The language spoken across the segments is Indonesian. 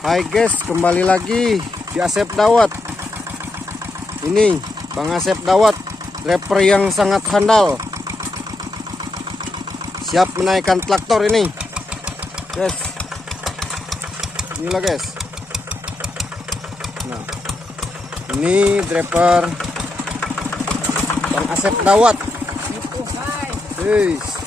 Hai guys, kembali lagi di Asep Dawat. Ini Bang Asep Dawat, rapper yang sangat handal. Siap menaikkan traktor ini, guys. Inilah guys. Nah, ini driver Bang Asep Dawat. Guys.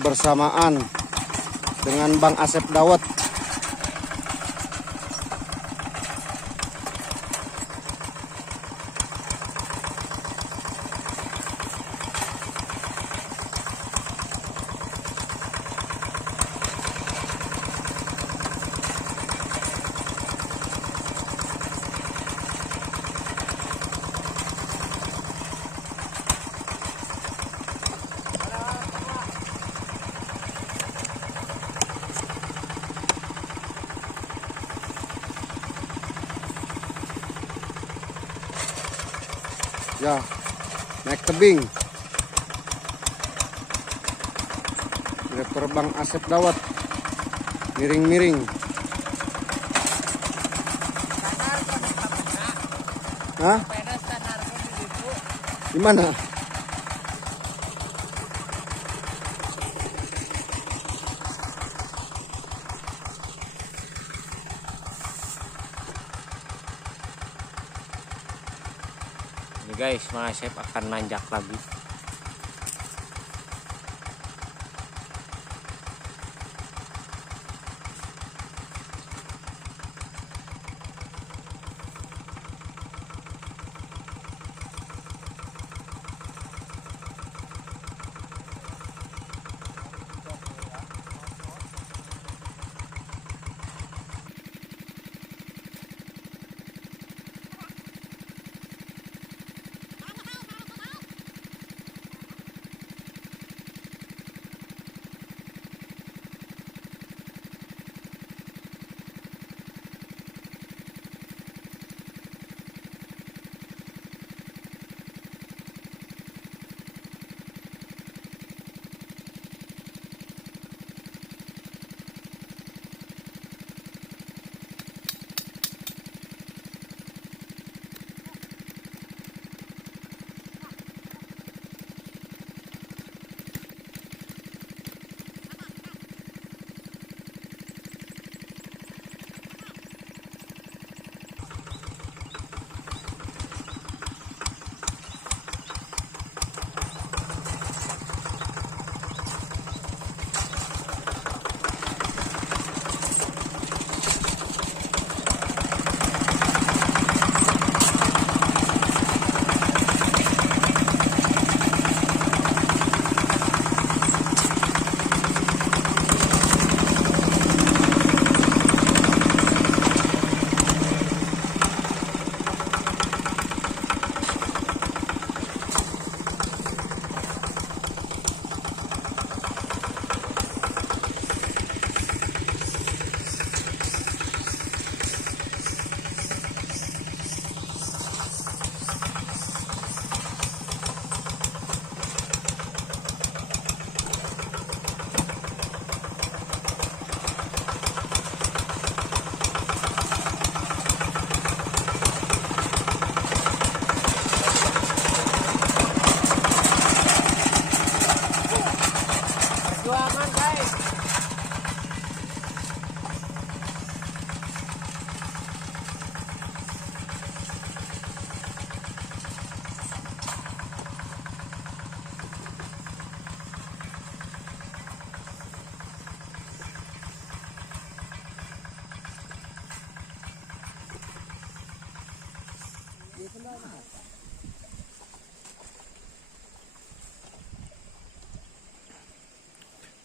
Bersamaan dengan Bang Asep Dawat. Ya, naik tebing. Rapper Bang Asep Dawat. Miring-miring. Hah? Gimana? Ini guys, Bang Asep akan nanjak lagi.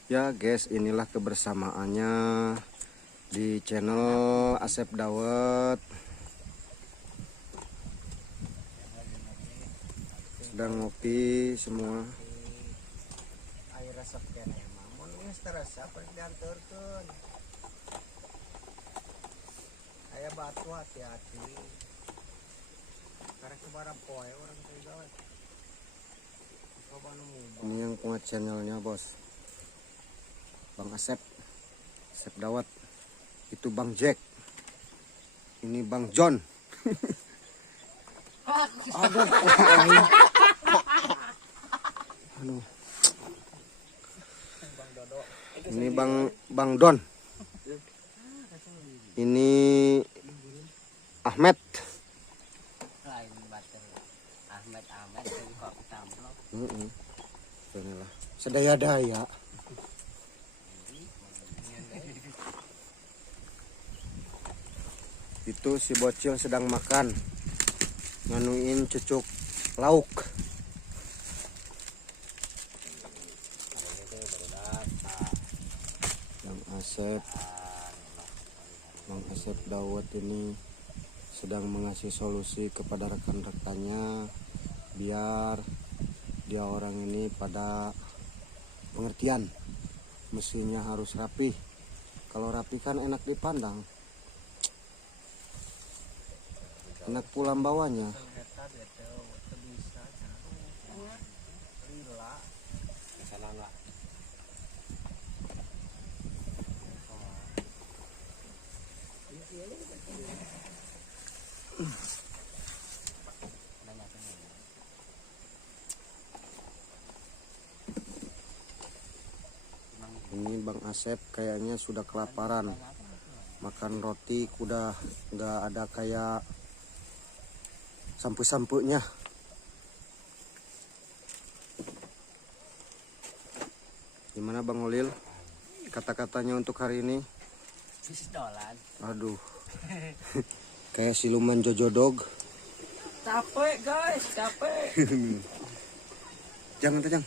Ya guys, inilah kebersamaannya di channel Asep Dawet. Sedang ngopi semua. Air resep kene mah mun geus terasa peuh dianturkeun. Aya batu hati-hati. Karek sabaraha poe urang teh gawat. Coba nu mubah. Ini yang punya channelnya bos, Bang Asep, Asep Dawet. Itu Bang Jack. Ini Bang John. Aduh, aduh. Ini Bang Don. Ini Ahmed. Lain bater. Ahmed dari kok tamblok. Inilah sedaya-daya. Itu si bocil sedang makan, nganuin cucuk lauk. Bang Asep Dawet ini sedang mengasih solusi kepada rekan-rekannya biar dia orang ini pada pengertian. Mesinnya harus rapi. Kalau rapi kan enak dipandang, enak pulang bawanya. Ini Bang Asep kayaknya sudah kelaparan. Makan roti udah nggak ada kayak sampu-sampunya. Gimana Bang Olil? Kata-katanya untuk hari ini? Dolan. Aduh. Kayak siluman Jojo Dog. Capek guys, capek. Jangan tajang.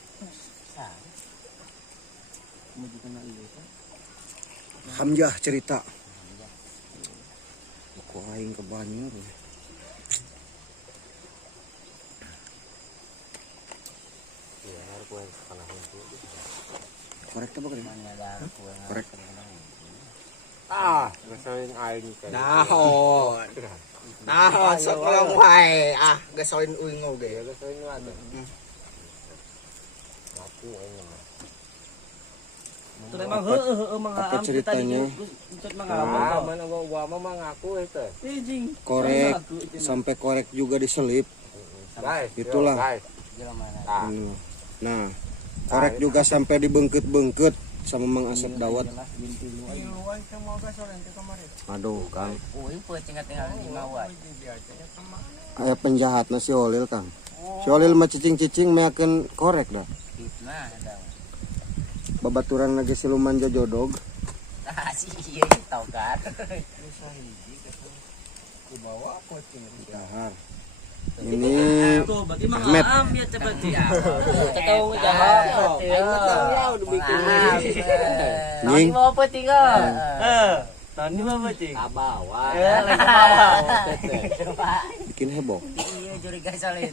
Hamzah cerita. Kok aing ke banyu. Korek apa kan? Korek. Ngeselin aing teh. Nah, sok long wae. Gasolin uing oge. Ngeselin wae. Aku aing mah. Itu memang heeh Apa ceritanya? Mana gua mah ngaku itu. Korek sampai korek juga diselip. Guys, Itulah. guys. Nah, korek juga sampai dibengket-bengket sama Mang Asep Dawet. Aduh, Kang. Uing peuh tinggal di bawah. Aya penjahatna si Olil, Kang. Si Olil mah cicing-cicing meakeun korek dah. Fitnah ada. Babaturan lagi siluman Jojo Dog. Si ieu tau kan. Dahar. Ini Ahmed. Nying. Mau apa tinggal? Tani mah bacing. Kabawa. Lagi kabawa. Bikin heboh. Iya juri gasolin.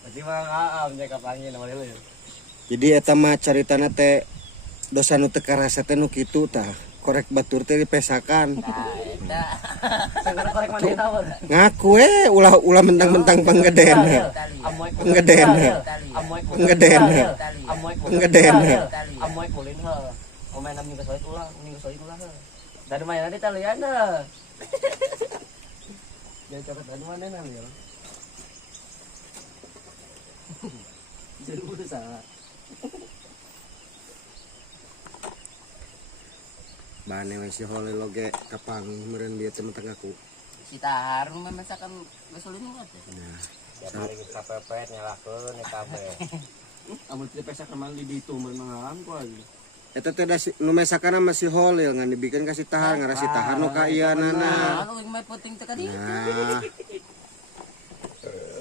Berarti mah kaam nya kapangin sama lu. Jadi eta mah caritana teh dosa nu teu karasa teh nu kitu tah. Korek batur teh dipesakan. Korek mana tahu? Ngaku ulah mentang-mentang penggeden. Penggeden. Penggeden. Penggeden. Amoy kulin he. Omain minggu soit ulang he. Dari mainan di taliana. Jadi cokot dari mana nang ya? Jadi usaha. Bane we si Holil loge kapangi meureun bieu teh mentang aku. Si Tahar nu masakan gasolin enggak teh. Nah, Mari kita pepet nyalakeun eta kabeh. Amun teu pesak ka mandi di itu mengalam ku lagi. eta teh da nu mesakan sama si Holil ngan dibikeun ka si Tahar ngara si Tahar nu ka ieuanana. Anu mah penting teh ka ditu. Nah,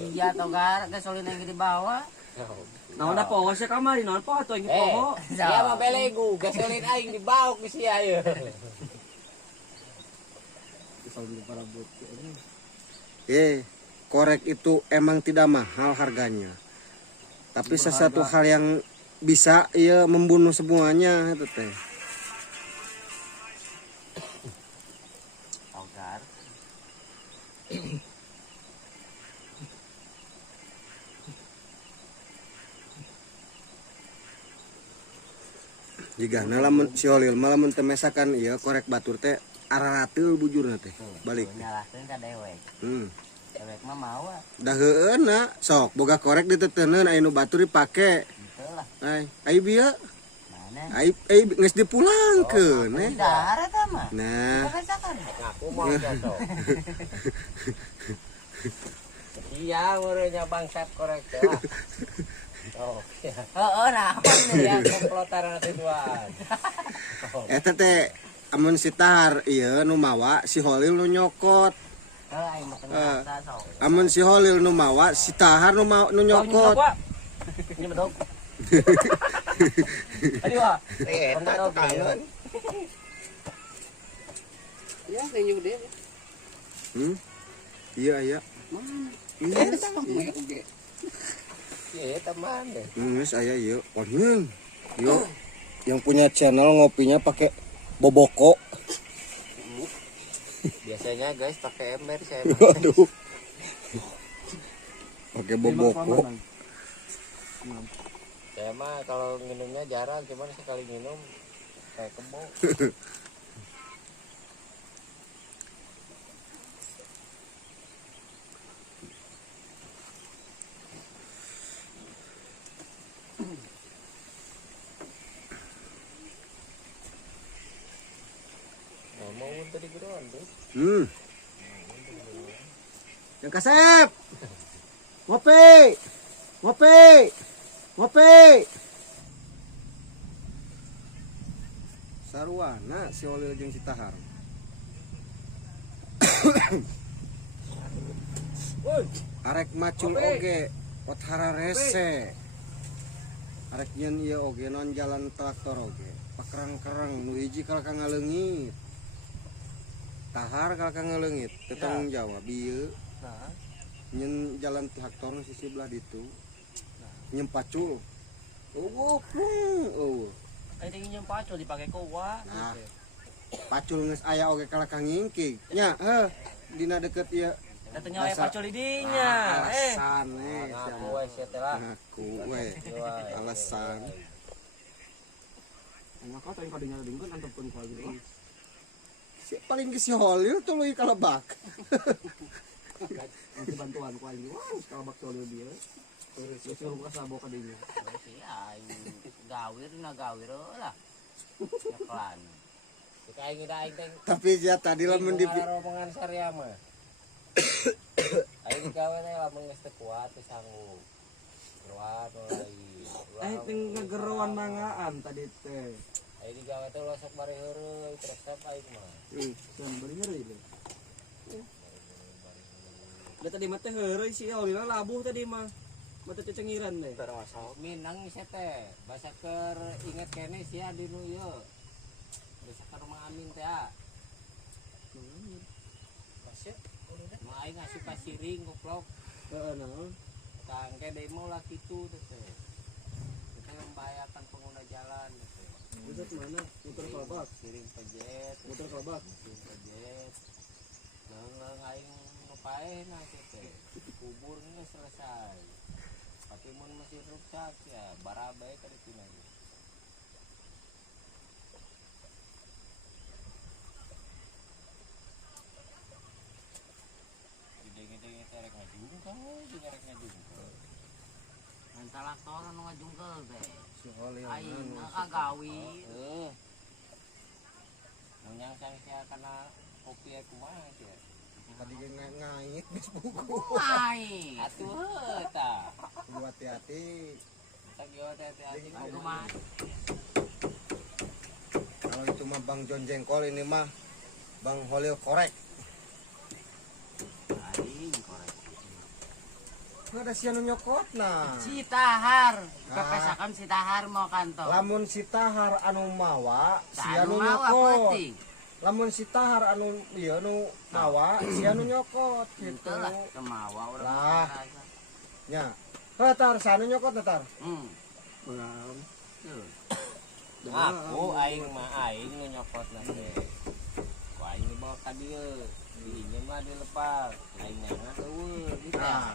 Iya tau gar gasolin yang di bawah. Naon da poho sia kamari naon poho atuh yang poho. Iya mah belegu, gasolin aing dibauk ke sia ieu. Korek itu emang tidak mahal harganya. Tapi sesuatu hal yang bisa ya membunuh semuanya itu teh. Togar. Jika lamun si Holil malah mun teu mesakan ieu korek batur teh ararateul bujurna teh. Balik. Nyalahkeun ka dewek. Dewek mah mau ah. Da heueuna sok boga korek diteteuneun aya nu batur dipake. Henteu lah. Ai bieu Mana? ai geus dipulangkeun Dahar eta mah. Nah, Kasakan. Aku mau cocok. Iya, meureunnya bangsat korek teh. Oh, iya. Heeh, nah. Ya komplotan teh duaan. eta teh amun si Tahar ieu nu mawa si Holil nu nyokot. Aing mah kenapa sok. Amun si Holil nu mawa si Tahar nu nyokot. Ini betul. Aduh, Wak. Eta kangen. Ya, sing nyude. Iya iya. Iya, teman deh. Geus aya ieu. Konyen. Yo. Yang punya channel ngopinya pakai boboko. Biasanya guys pakai ember saya. Waduh. Pakai boboko. Saya mah kalau minumnya jarang, cuman sekali minum kayak kebo. Mau tadi geroan tuh. Yang kasep. Ngopi. Ngopi. Ngopi. Sarwana si Holil jeung si Tahar. Arek macul oge, othara rese. Arek nyen ieu oge non jalan traktor oge. Pakerang-kerang nu hiji kalka ngaleungit. Tahar kalka ngaleungit, teu tanggung jawab ieu. Nah, Nyen jalan traktor nu sisi belah ditu. Nyen pacul. Eueuh. aing teh nyeum pacul dipake kowa. Nah, pacul geus aya oge kalka ngingkig. Nya, heuh, dina deket ieu. Eta nya aya pacul di dinya. Alasan Ngaku we sia teh lah. Ngaku we. Alasan. Maka tadi kadinya dingkeun antepkeun ku lagi. Si paling ge si Holil tuluy kalebak. Nanti bantuan ku lagi. Wah, kalabak tolol dia. Terus suruh ka sabo ka dinya. Si aing gawir na gawir lah. Nyeklan. Jika aing udah aing teh Tapi ya tadi lamun di rombongan Sarya mah. Aing gawe teh lamun geus teu kuat teu sanggup. Geroan mulai. Teh ngageroan mangaan tadi teh. Aing digawe teh losok bari heureuy resep aing mah. Sen bari ngeri teh. Da tadi mah teh heureuy si Holil labuh tadi mah. Mata cecengiran teh. Terus minang sia teh. Basa keur inget kene sia di nu ieu. Basa ka rumah Amin teh. Masih mah aing asup ka siring goblok. Heeh nah. Tangke demo lah kitu teh. Kita membahayakan pengguna jalan teh. Buset mana? Muter kalabak. Siring pejet, Muter kalabak. siring pejet. Leung aing nupae na teh. Kubur geus selesai. Tapi mun masih rusak ya barabae ka ditu na. Gede-gede teh rek ngajungkal, juga rek ngajungkal. Ngan salah tor nu ngajungkel teh. si Holil Aing kagawi. Munyang sang sia kana kopi kumaha sia. tadi ge ngait geus buku. Ai. Atuh eta. Kudu hati-hati. Tak yo hati-hati. Aku mah Kalau itu mah Bang Jon Jengkol, ini mah Bang Holil korek. aing korek. ada si anu nyokot nah. Si Tahar, Ah. kepesakan si Tahar mau kantor. Lamun si Tahar anu mawa, si Anu anu mau apa nyokot. ting? Lamun si Tahar anu ieu anu mawa, si anu nyokot gitu. Itu lah, kemawa orang. Lah. merasa. Nya. Heh tar, sanu nyokot na, tar. Hmm. Tuh. Aku aing mah aing nu nyokot nanti. Ku aing dibawa ka dieu. Dinya mah dilepas. Aing nyana eueuh. Nah,